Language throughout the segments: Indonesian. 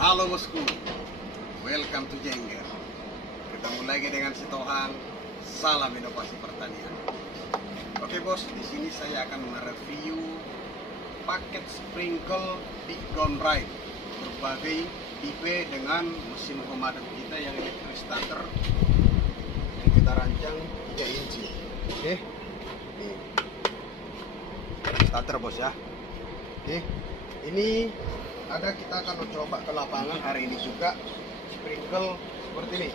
Halo bosku, welcome to Jengger. Ketemu lagi dengan si Tohang. Salam inovasi pertanian. Oke bos, di sini saya akan mereview paket sprinkle Big Gun Ride berbagai tipe dengan mesin pemadam kita yang electric starter yang kita rancang 3 inci. Oke, nih starter bos ya. Oke, ini kita akan mencoba ke lapangan hari ini juga sprinkle seperti ini.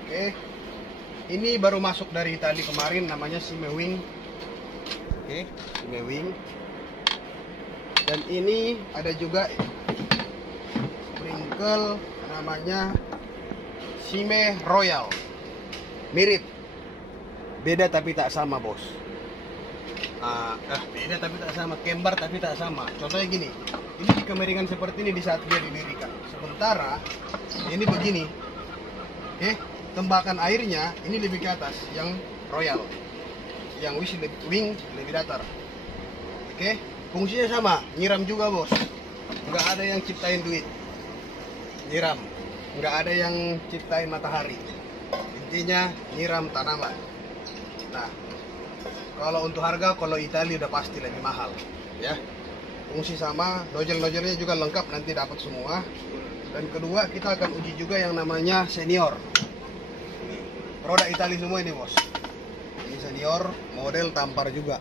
Oke, ini baru masuk dari Italia kemarin, namanya Simewing. Oke, Simewing. Dan ini ada juga sprinkle namanya Sime Royal. Mirip, beda tapi tak sama bos. Beda tapi tak sama, kembar tapi tak sama. Contohnya gini, ini dikemiringan seperti ini di saat dia didirikan. Sementara ini begini, tembakan airnya ini lebih ke atas, yang Royal, yang Wing lebih datar. Oke, fungsinya sama, nyiram juga bos. Nggak ada yang ciptain duit, nyiram. Nggak ada yang ciptain matahari. Intinya nyiram tanaman. Nah, kalau untuk harga, kalau Italia udah pasti lebih mahal, ya. Fungsi sama, nozzle-nozzle-nya juga lengkap, nanti dapat semua. Dan kedua, kita akan uji juga yang namanya Senior. Produk Italia semua ini bos. Ini Senior, model tampar juga.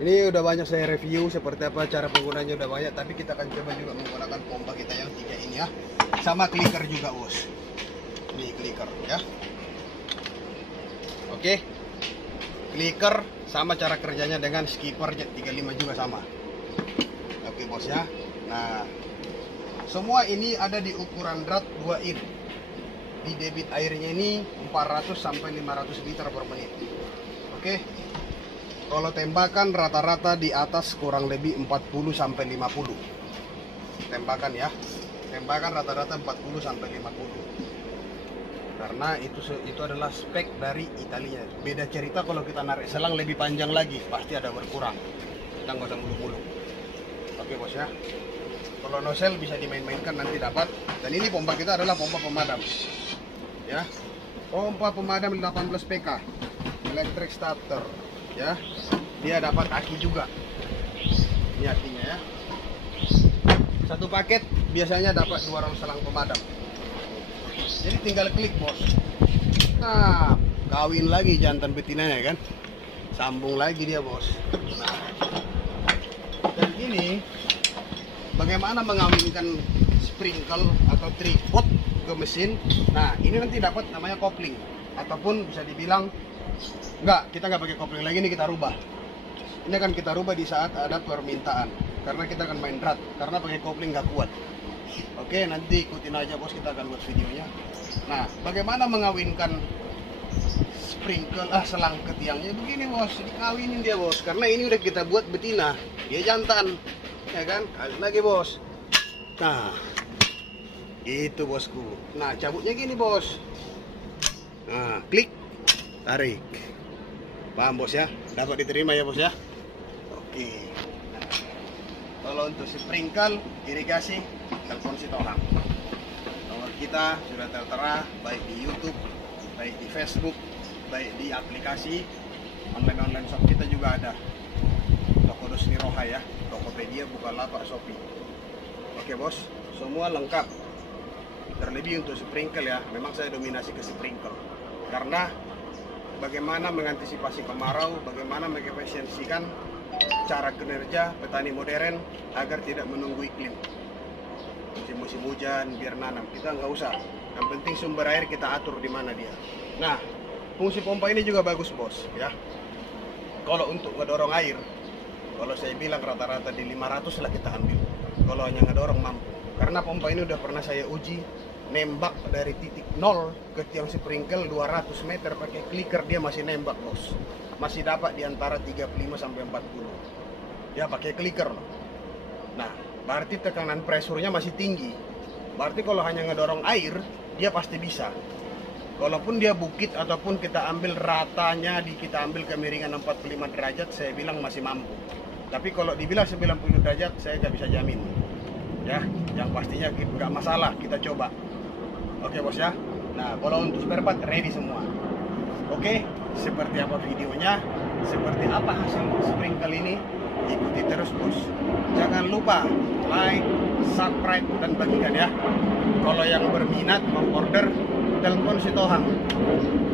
Ini udah banyak saya review seperti apa cara penggunanya, udah banyak. Tapi kita akan coba juga menggunakan pompa kita yang 3 ini ya. Sama clicker juga bos. Ini clicker ya. Oke. Clicker sama cara kerjanya dengan skipper Jet 35 juga sama. Oke bos ya. Nah, semua ini ada di ukuran drat 2 in. Di debit airnya ini 400 sampai 500 liter per menit. Oke. Kalau tembakan rata-rata di atas kurang lebih 40 sampai 50. Tembakan ya. Tembakan rata-rata 40 sampai 50. Karena itu adalah spek dari Italia. Beda cerita kalau kita narik selang lebih panjang lagi, pasti ada berkurang. Kita nggak usah muluk-muluk. Oke bos ya. Kalau nozzle bisa dimain-mainkan nanti dapat. Dan ini pompa kita adalah pompa pemadam. Ya. Pompa pemadam 18 PK. Electric starter. Ya. Dia dapat aki juga. Ini akinya ya. Satu paket biasanya dapat 200 selang pemadam. Jadi tinggal klik bos. Nah, kawin lagi jantan betinanya kan. Sambung lagi dia bos. Nah, dan ini bagaimana mengawinkan sprinkle atau tripod ke mesin. Nah, ini nanti dapat namanya kopling. Ataupun bisa dibilang enggak, kita nggak pakai kopling lagi, ini kita rubah. Ini akan kita rubah di saat ada permintaan. Karena kita akan main drat. Karena pakai kopling nggak kuat. Oke, nanti ikutin aja bos, kita akan buat videonya. Nah, bagaimana mengawinkan sprinkle selang ke tiangnya begini bos, dikawinin dia bos. Karena ini udah kita buat betina, dia jantan, ya kan? Kali lagi bos. Nah, itu bosku. Nah, cabutnya gini bos. Nah, klik, tarik. Paham bos ya? Dapat diterima ya bos ya? Oke. Kalau untuk sprinkle irigasi, telepon si Tohang. Nomor kita sudah tertera baik di YouTube, baik di Facebook, baik di aplikasi online shop kita juga ada. Tokopedia Niroha ya, Tokopedia, Bukalapak, Shopee. Oke bos, semua lengkap. Terlebih untuk sprinkle ya, memang saya dominasi ke sprinkle. Karena bagaimana mengantisipasi kemarau, bagaimana mengefisiensikan cara kinerja petani modern agar tidak menunggu iklim. Musim hujan biar nanam, kita nggak usah. Yang penting sumber air kita atur di mana dia. Nah, fungsi pompa ini juga bagus bos ya. Kalau untuk ngedorong air, kalau saya bilang rata-rata di 500 lah kita ambil. Kalau hanya ngedorong mampu. Karena pompa ini udah pernah saya uji, nembak dari titik 0 ke tiang sprinkle 200 meter pakai clicker, dia masih nembak bos. Masih dapat di antara 35 sampai 40. Ya pakai clicker loh. Nah, berarti tekanan presurnya masih tinggi. Berarti kalau hanya ngedorong air, dia pasti bisa. Walaupun dia bukit ataupun kita ambil ratanya, kita ambil kemiringan 45 derajat, saya bilang masih mampu. Tapi kalau dibilang 90 derajat saya nggak bisa jamin. Ya, yang pastinya nggak masalah, kita coba. Oke bos ya. Nah, kalau untuk spare part ready semua. Oke, seperti apa videonya, seperti apa hasil sprinkle ini, ikuti terus bos. Jangan lupa like, subscribe, dan bagikan ya. Kalau yang berminat mau order, telepon si Tohang.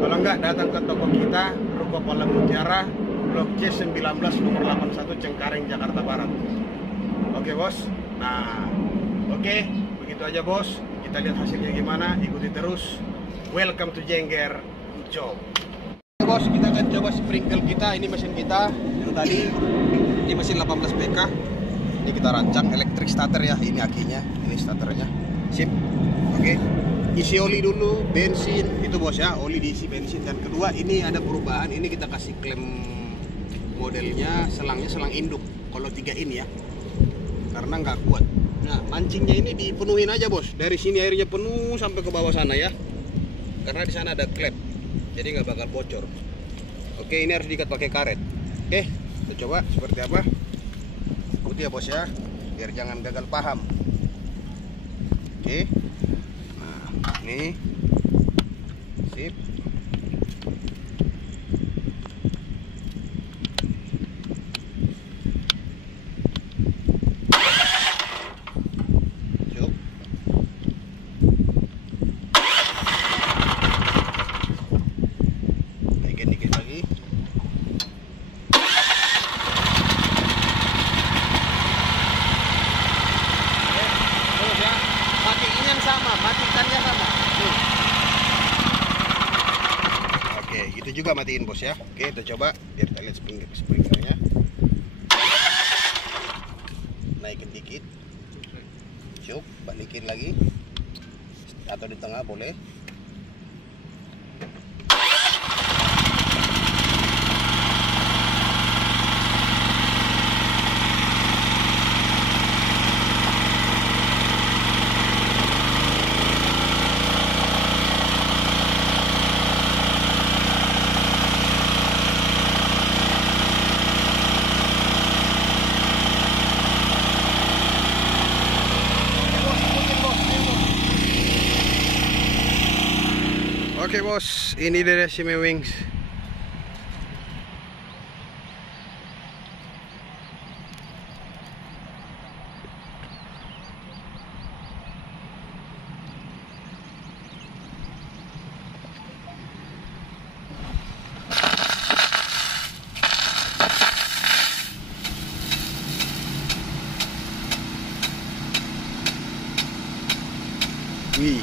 Kalau enggak, datang ke toko kita, Ruko Palem Mutiara, Blok C19 nomor 81 Cengkareng, Jakarta Barat. Oke bos. Nah, oke, begitu aja bos. Kita lihat hasilnya gimana, ikuti terus. Welcome to Jengger. Good job. Bos, kita akan coba sprinkle kita. Ini mesin kita yang tadi, ini mesin 18 PK. Ini kita rancang elektrik starter ya. Ini akinya, ini starternya. Sip. Oke. Isi oli dulu, bensin. Itu bos ya, oli diisi bensin. Dan kedua, ini ada perubahan. Ini kita kasih klem modelnya, selangnya selang induk. Kalau 3 in ya. Karena nggak kuat. Nah, mancingnya ini dipenuhin aja bos. Dari sini airnya penuh sampai ke bawah sana ya. Karena di sana ada klep, jadi nggak bakal bocor. Oke, ini harus diikat pakai karet. Oke, kita coba seperti apa. Ikuti ya bos ya, biar jangan gagal paham. Oke, nah ini sip. Matikannya sama. Oke, gitu juga matiin bos ya. Oke, kita coba biar kita lihat springernya. Naikin dikit. Cuk, balikin lagi. Atau di tengah boleh. Oke bos, ini dari Shimmy Wings. Wih.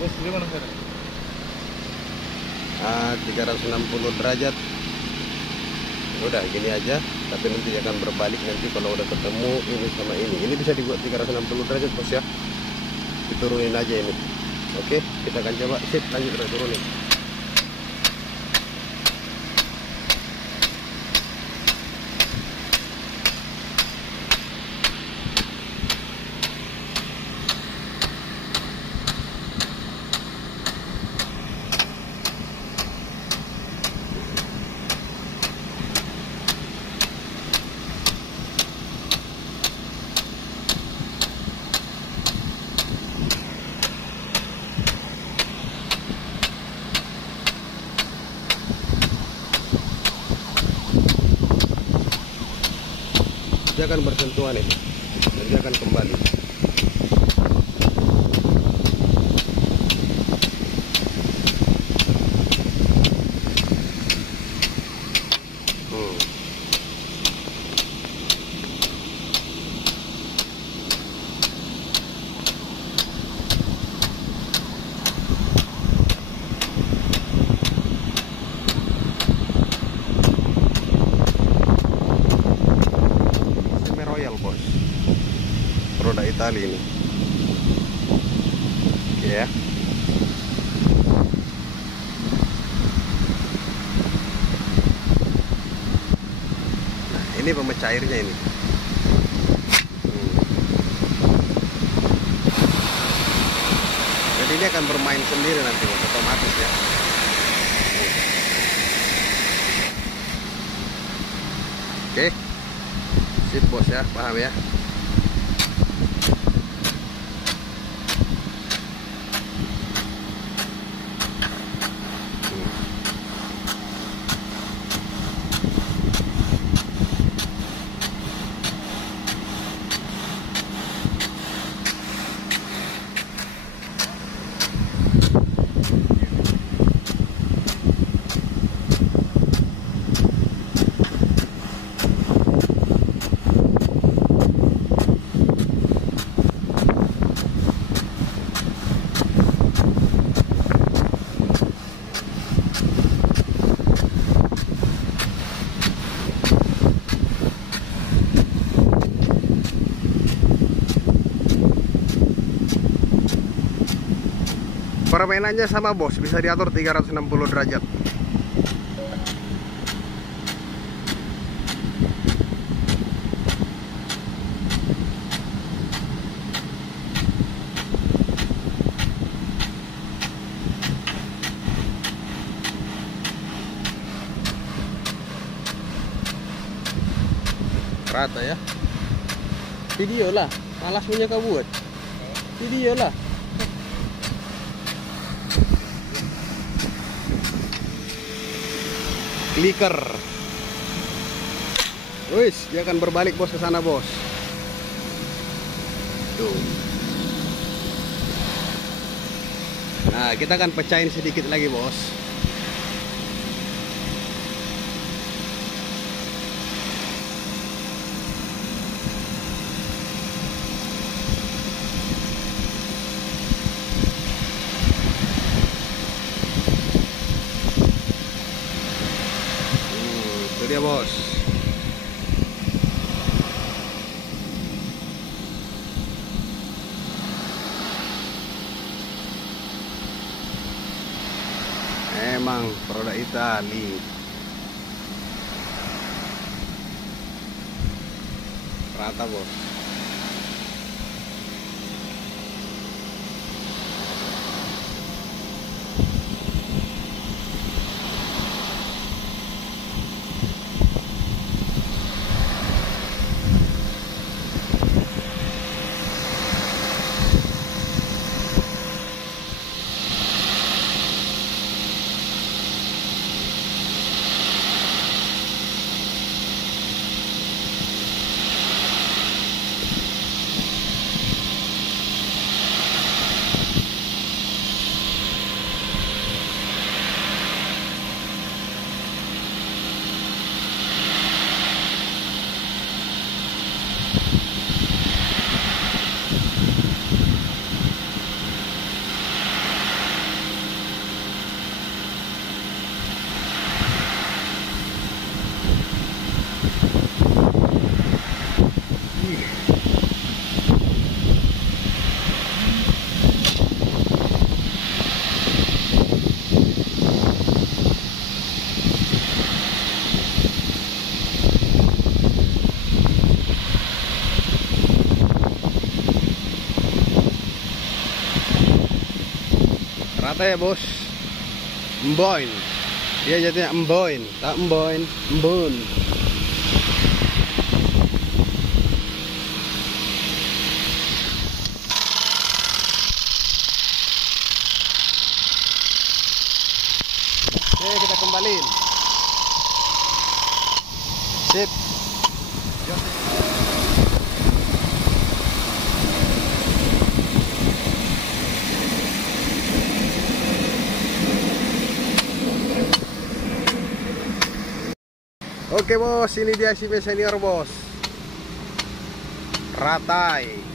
Bos, di mana sekarang? 360 derajat. Udah gini aja, tapi nanti akan berbalik nanti kalau udah ketemu ini sama ini. Ini bisa dibuat 360 derajat bos ya. Diturunin aja ini. Oke, kita akan coba. Sip, lanjut kita turunin. Dia akan bersentuhan ini dan dia akan kembali. Itali ini. Oke ya. Nah, ini pemecah airnya ini. Jadi ini akan bermain sendiri nanti, otomatis ya. Oke, sip bos ya, paham ya. Permainannya sama bos, bisa diatur 360 derajat. Rata ya. Video lah, malas punya kau buat. Video lah. Clicker. Wis, dia akan berbalik bos ke sana bos. Tuh. Nah, kita akan pecahin sedikit lagi bos. Dia bos. Emang produk Itali. Rata bos. Rata ya bos. Emboin. Dia jadinya emboin, tak emboin, embun. Oke, kita kembaliin. Sip. Oke bos, ini dia si senior bos. Ratai.